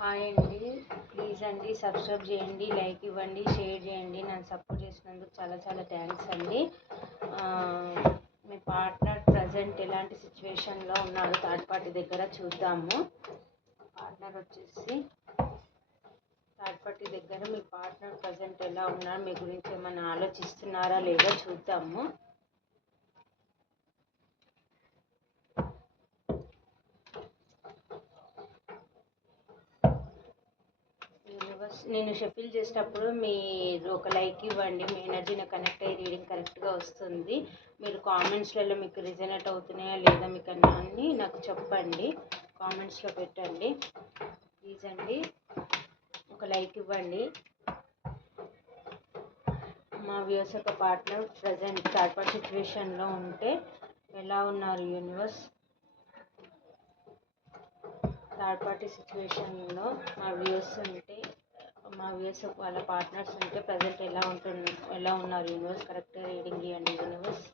Hi అండి, please అండి subscribe చేయండి, లైక్ ఇవ్వండి, షేర్ చేయండి. నన్ను సపోర్ట్ చేసినందుకు చాలా చాలా థ్యాంక్స్ అండి. మీ పార్ట్నర్ ప్రజెంట్ ఎలాంటి సిచ్యువేషన్లో ఉన్నాడు థర్డ్ పార్టీ దగ్గర చూద్దాము. పార్ట్నర్ వచ్చేసి థర్డ్ పార్టీ దగ్గర మీ పార్ట్నర్ ప్రజెంట్ ఎలా ఉన్నారు, మీ గురించి ఏమైనా ఆలోచిస్తున్నారా లేదో చూద్దాము. నేను షఫిల్ చేసేటప్పుడు మీరు ఒక లైక్ ఇవ్వండి, మీ ఎనర్జీ నాకు కనెక్ట్ అయ్యి రీడింగ్ కరెక్ట్గా వస్తుంది. మీరు కామెంట్స్లలో మీకు రిజనేట్ అవుతున్నాయా లేదా మీకు అన్నీ నాకు చెప్పండి, కామెంట్స్లో పెట్టండి ప్లీజ్ అండి. ఒక లైక్ ఇవ్వండి. మా వ్యూస్ యొక్క పార్ట్నర్ ప్రజెంట్ థర్డ్ పార్టీ సిచ్యువేషన్లో ఉంటే ఎలా ఉన్నారు యూనివర్స్? థర్డ్ పార్టీ సిచ్యువేషన్లో మా వ్యూస్ వాళ్ళ పార్ట్నర్స్ ఉంటే ప్రజెంట్ ఎలా ఉన్నారు యూనివర్స్? కరెక్ట్గా రీడింగ్ ఇవ్వండి యూనివర్స్.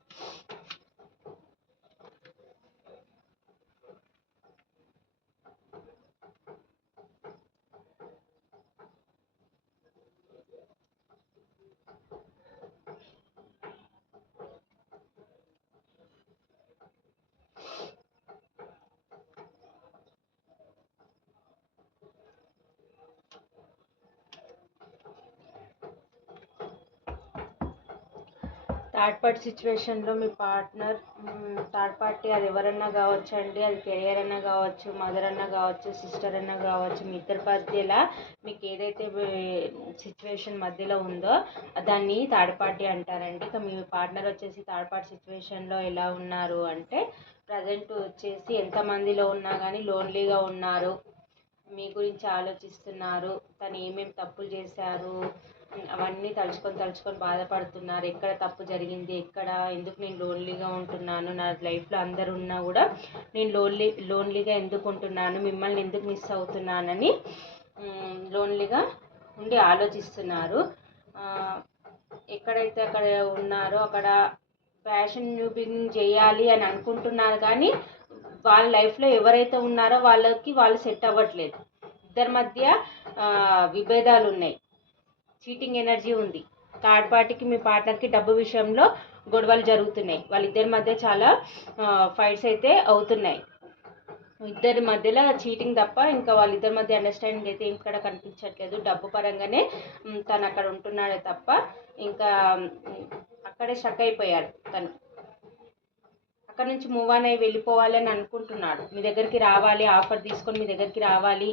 థర్డ్ పార్టీ సిచ్యువేషన్లో మీ పార్ట్నర్ థర్డ్ పార్టీ అది ఎవరన్నా కావచ్చు అండి, అది కెరియర్ అన్నా కావచ్చు, మదర్ అన్నా కావచ్చు, సిస్టర్ అన్నా కావచ్చు. మీ ఇద్దరి మధ్యలో మీకు ఏదైతే సిచ్యువేషన్ మధ్యలో ఉందో దాన్ని థర్డ్ పార్టీ అంటారండి. ఇక మీ పార్ట్నర్ వచ్చేసి థర్డ్ పార్టీ సిచ్యువేషన్లో ఎలా ఉన్నారు అంటే ప్రజెంట్ వచ్చేసి ఎంతమందిలో ఉన్నా కానీ లోన్లీగా ఉన్నారు, మీ గురించి ఆలోచిస్తున్నారు, తను ఏమేమి తప్పులు చేశారు అవన్నీ తలుచుకొని బాధపడుతున్నారు. ఎక్కడ తప్పు జరిగింది, ఎందుకు నేను లోన్లీగా ఉంటున్నాను, నా లైఫ్లో అందరు ఉన్నా కూడా నేను లోన్లీగా ఎందుకు ఉంటున్నాను, మిమ్మల్ని ఎందుకు మిస్ అవుతున్నానని లోన్లీగా ఉండి ఆలోచిస్తున్నారు. ఎక్కడైతే అక్కడ ఉన్నారో అక్కడ ఫ్యాషన్ న్యూ బిగినింగ్ చేయాలి అని అనుకుంటున్నారు, కానీ వాళ్ళ లైఫ్లో ఎవరైతే ఉన్నారో వాళ్ళు సెట్ అవ్వట్లేదు. ఇద్దరి మధ్య విభేదాలు ఉన్నాయి, చీటింగ్ ఎనర్జీ ఉంది. థర్డ్ పార్టీకి మీ పార్ట్నర్కి డబ్బు విషయంలో గొడవలు జరుగుతున్నాయి. వాళ్ళిద్దరి మధ్య చాలా ఫైట్స్ అయితే అవుతున్నాయి. ఇద్దరి మధ్యలో చీటింగ్ తప్ప ఇంకా వాళ్ళిద్దరి మధ్య అండర్స్టాండింగ్ అయితే ఇక్కడ కనిపించట్లేదు. డబ్బు పరంగానే తను అక్కడ ఉంటున్నాడే తప్ప ఇంకా అక్కడే స్టక్ అయిపోయాడు. తను అక్కడ నుంచి మూవ్ ఆన్ అయ్యి వెళ్ళిపోవాలి అని అనుకుంటున్నాడు. మీ దగ్గరికి రావాలి, ఆఫర్ తీసుకొని మీ దగ్గరికి రావాలి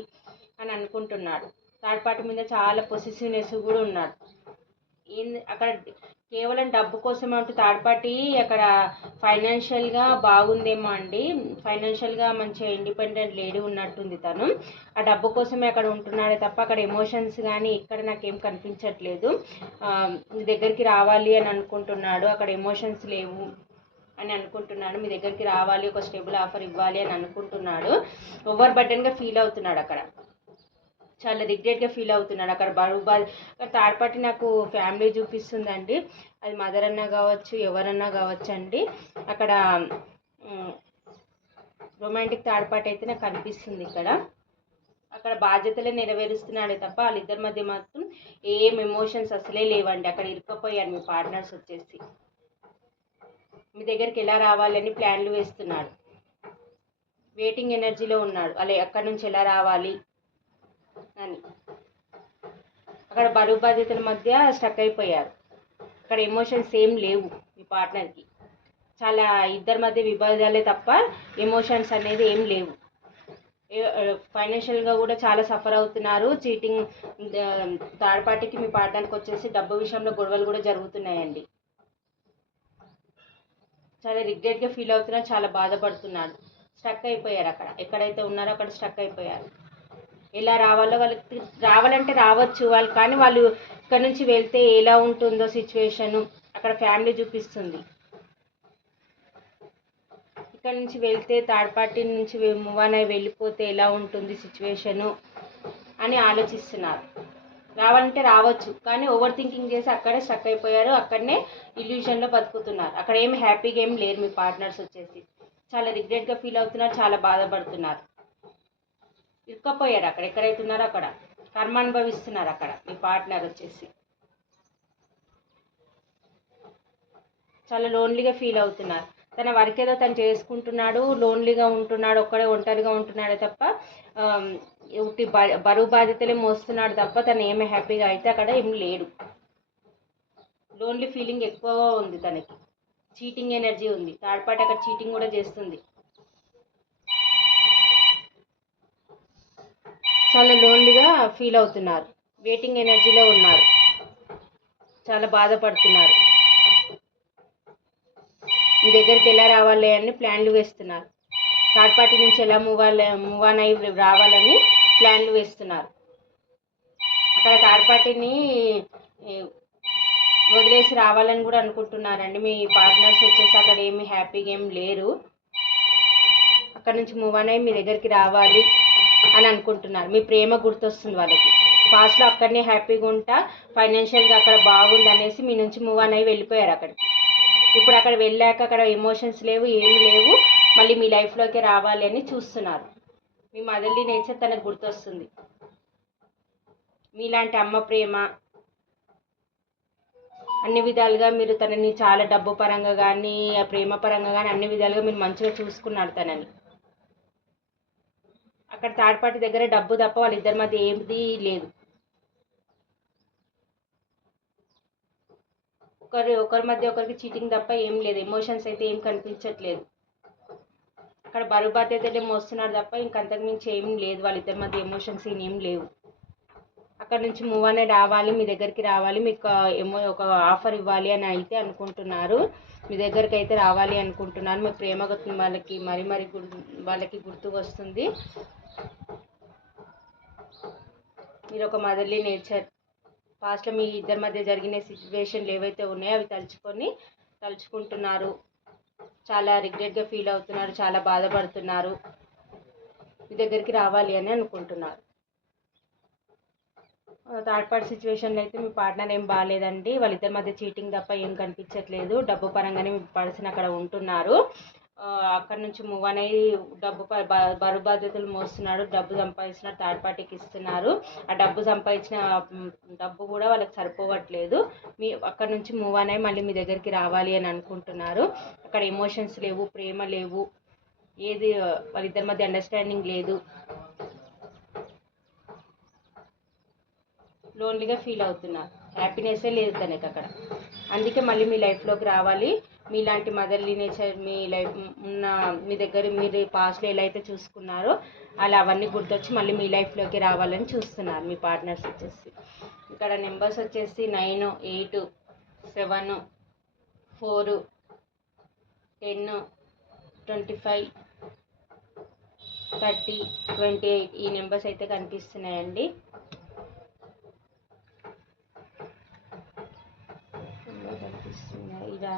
అని అనుకుంటున్నాడు. థర్డ్ పార్టీ మీద చాలా పొసెసివ్నెస్ కూడా ఉన్నాడు. అక్కడ కేవలం డబ్బు కోసమే ఉంటే థర్డ్ పార్టీ అక్కడ ఫైనాన్షియల్గా బాగుందేమో అండి, ఫైనాన్షియల్గా మంచిగా ఇండిపెండెంట్ లేడీ ఉన్నట్టుంది. తను ఆ డబ్బు కోసమే అక్కడ ఉంటున్నాడే తప్ప అక్కడ ఎమోషన్స్ కానీ ఇక్కడ నాకేం కనిపించట్లేదు. మీ దగ్గరికి రావాలి అని అనుకుంటున్నాడు, అక్కడ ఎమోషన్స్ లేవు అని అనుకుంటున్నాడు. మీ దగ్గరికి రావాలి, ఒక స్టేబుల్ ఆఫర్ ఇవ్వాలి అని అనుకుంటున్నాడు. ఓవర్ బర్డెన్గా ఫీల్ అవుతున్నాడు, అక్కడ చాలా రిగ్రెట్గా ఫీల్ అవుతున్నాడు. అక్కడ థర్డ్ పార్టీ నాకు ఫ్యామిలీ చూపిస్తుందండి, అది మదర్ అన్నా కావచ్చు, ఎవరన్నా కావచ్చు అండి. అక్కడ రొమాంటిక్ థర్డ్ పార్టీ అయితే నాకు కనిపిస్తుంది. అక్కడ బాధ్యతలే నెరవేరుస్తున్నాడే తప్ప వాళ్ళిద్దరి మధ్య మాత్రం ఏం ఎమోషన్స్ అసలే లేవండి. అక్కడ ఇరుక్కుపోయారు మీ పార్ట్నర్స్ వచ్చేసి. మీ దగ్గరికి ఎలా రావాలని ప్లాన్లు వేస్తున్నాడు, వెయిటింగ్ ఎనర్జీలో ఉన్నాడు. అక్కడి నుంచి ఎలా రావాలి అని అక్కడ బరువు బాధ్యతల మధ్య స్టక్ అయిపోయారు. అక్కడ ఎమోషన్స్ ఏం లేవు మీ పార్ట్నర్కి. చాలా ఇద్దరి మధ్య విభేదాలే తప్ప ఎమోషన్స్ అనేది ఏం లేవు. ఫైనాన్షియల్గా కూడా చాలా సఫర్ అవుతున్నారు. చీటింగ్ థర్డ్ పార్టీకి మీ పార్ట్నర్కి వచ్చేసి డబ్బు విషయంలో గొడవలు కూడా జరుగుతున్నాయండి. చాలా రిగ్రెట్గా ఫీల్ అవుతున్నారు, చాలా బాధపడుతున్నాడు. స్టక్ అయిపోయారు, అక్కడ ఎక్కడైతే ఉన్నారో అక్కడ స్టక్ అయిపోయారు. ఎలా రావాలో వాళ్ళకి రావాలంటే రావచ్చు వాళ్ళు, కానీ వాళ్ళు ఇక్కడ నుంచి వెళ్తే ఎలా ఉంటుందో సిచ్యువేషను అక్కడ ఫ్యామిలీ చూపిస్తుంది. ఇక్కడ నుంచి వెళ్తే థర్డ్ పార్టీ నుంచి మూవ్ ఆన్ అయ్యి వెళ్ళిపోతే ఎలా ఉంటుంది సిచ్యువేషను అని ఆలోచిస్తున్నారు. రావాలంటే రావచ్చు, కానీ ఓవర్ థింకింగ్ చేసి అక్కడే స్టక్ అయిపోయారు. అక్కడనే ఇల్యూషన్లో బతుకుతున్నారు. అక్కడ ఏమి హ్యాపీగా ఏం లేరు మీ పార్ట్నర్స్ వచ్చేసి. చాలా రిగ్రెట్గా ఫీల్ అవుతున్నారు, చాలా బాధపడుతున్నారు. ఇరుక్కపోయారు అక్కడ, ఎక్కడైతే ఉన్నారో అక్కడ కర్మ అనుభవిస్తున్నారు అక్కడ. మీ పార్ట్నర్ వచ్చేసి చాలా లోన్లీగా ఫీల్ అవుతున్నారు. తన వర్క్ ఏదో తను చేసుకుంటున్నాడు, లోన్లీగా ఉంటున్నాడు, ఒక్కడే ఒంటరిగా ఉంటున్నాడే తప్ప ఉట్టి బరువు బాధ్యతలే మోస్తున్నాడు తప్ప తను ఏమి హ్యాపీగా అయితే అక్కడ ఏం లేడు. లోన్లీ ఫీలింగ్ ఎక్కువగా ఉంది తనకి. చీటింగ్ ఎనర్జీ ఉంది. థర్డ్ పార్టీ అక్కడ చీటింగ్ కూడా చేస్తుంది. చాలా లోన్లీగా ఫీల్ అవుతున్నారు. వెయిటింగ్ ఎనర్జీలో ఉన్నారు. చాలా బాధపడుతున్నారు. మీ దగ్గరికి ఎలా రావాలి అని ప్లాన్లు వేస్తున్నారు. థర్డ్ పార్టీ నుంచి ఎలా మూవ్ ఆన్ అయ్యి రావాలని ప్లాన్లు వేస్తున్నారు. అక్కడ థర్డ్ పార్టీని వదిలేసి రావాలని కూడా అనుకుంటున్నారండి. మీ పార్ట్నర్స్ వచ్చేసి అక్కడ ఏమి హ్యాపీగా ఏం లేరు. అక్కడ నుంచి మూవ్ ఆన్ అయ్యి మీ దగ్గరికి రావాలి అని అనుకుంటున్నారు. మీ ప్రేమ గుర్తొస్తుంది వాళ్ళకి. పాస్ట్లో అక్కడనే హ్యాపీగా ఉంటా, ఫైనాన్షియల్గా అక్కడ బాగుంది అనేసి మీ నుంచి మూవ్ ఆన్ అయ్యి వెళ్ళిపోయారు అక్కడికి. ఇప్పుడు అక్కడ వెళ్ళాక అక్కడ ఎమోషన్స్ లేవు, ఏమి లేవు, మళ్ళీ మీ లైఫ్లోకి రావాలి అని చూస్తున్నారు. మీ మదర్లీ నేచర్ తనకు గుర్తొస్తుంది. మీలాంటి అమ్మ ప్రేమ అన్ని విధాలుగా మీరు తనని చాలా డబ్బు పరంగా కానీ ప్రేమ పరంగా కానీ అన్ని విధాలుగా మీరు మంచిగా చూసుకున్నారు తనని. అక్కడ థర్డ్ పార్టీ దగ్గర డబ్బు తప్ప వాళ్ళిద్దరి మధ్య ఏది లేదు. ఒకరి మధ్య ఒకరికి చీటింగ్ తప్ప ఏం లేదు. ఎమోషన్స్ అయితే ఏం కనిపించట్లేదు. అక్కడ బరువు బాధ్యతలే మోస్తున్నారు తప్ప ఇంకంతకు మించి ఏం లేదు. వాళ్ళిద్దరి మధ్య ఎమోషన్స్ ఏం లేవు. అక్కడ నుంచి మూవ్ అనే రావాలి, మీ దగ్గరికి రావాలి, మీకు ఒక ఆఫర్ ఇవ్వాలి అని అయితే అనుకుంటున్నారు. మీ దగ్గరికి అయితే రావాలి అనుకుంటున్నారు. మీ ప్రేమ వాళ్ళకి వాళ్ళకి గుర్తుకు వస్తుంది. మీరు ఒక మదర్లీ నేచర్. పాస్ట్లో మీ ఇద్దరి మధ్య జరిగిన సిచ్యువేషన్లు ఏవైతే ఉన్నాయో అవి తలుచుకుంటున్నారు. చాలా రిగ్రెట్గా ఫీల్ అవుతున్నారు. చాలా బాధపడుతున్నారు. మీ దగ్గరికి రావాలి అని అనుకుంటున్నారు. థర్డ్ పార్టీ సిచ్యువేషన్లో అయితే మీ పార్ట్నర్ ఏం బాగాలేదండి. వాళ్ళిద్దరి మధ్య చీటింగ్ తప్ప ఏం కనిపించట్లేదు. డబ్బు పరంగానే మీ పర్సన్ అక్కడ ఉంటున్నారు. అక్కడ నుంచి మూవ్ అనేది బరువు బాధ్యతలు మోస్తున్నాడు. డబ్బు సంపాదిస్తున్నారు, థర్డ్ పార్టీకి ఇస్తున్నారు. ఆ డబ్బు సంపాదించిన డబ్బు కూడా వాళ్ళకి సరిపోవట్లేదు. అక్కడ నుంచి మూవ్ అనేది మళ్ళీ మీ దగ్గరికి రావాలి అని అనుకుంటున్నారు. అక్కడ ఎమోషన్స్ లేవు, ప్రేమ లేవు, ఏది వాళ్ళిద్దరి మధ్య అండర్స్టాండింగ్ లేదు. లోన్లీగా ఫీల్ అవుతున్నారు. హ్యాపీనెస్సే లేదు తనకి అక్కడ. అందుకే మళ్ళీ మీ లైఫ్లోకి రావాలి. మీలాంటి మదర్లీ నేచర్ మీ లైఫ్ ఉన్న మీ దగ్గర మీరు పాస్ట్లో ఎలా అయితే చూసుకున్నారో అలా అవన్నీ గుర్తొచ్చి మళ్ళీ మీ లైఫ్లోకి రావాలని చూస్తున్నారు మీ పార్ట్నర్స్ వచ్చేసి. ఇక్కడ నెంబర్స్ వచ్చేసి 9, 8, 7, 4, 10, 25, 30, 28 ఈ నెంబర్స్ అయితే కనిపిస్తున్నాయండి. ఇలా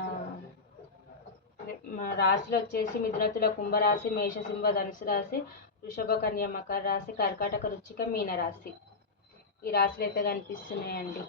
రాశులు వచ్చేసి మిథున, కుంభరాశి, మేషసింహ, ధనుసు రాశి, వృషభ, కన్య, మకర రాశి, కర్కాటక, వృశ్చిక, మీన రాశి. ఈ రాశులు అయితే కనిపిస్తున్నాయండి.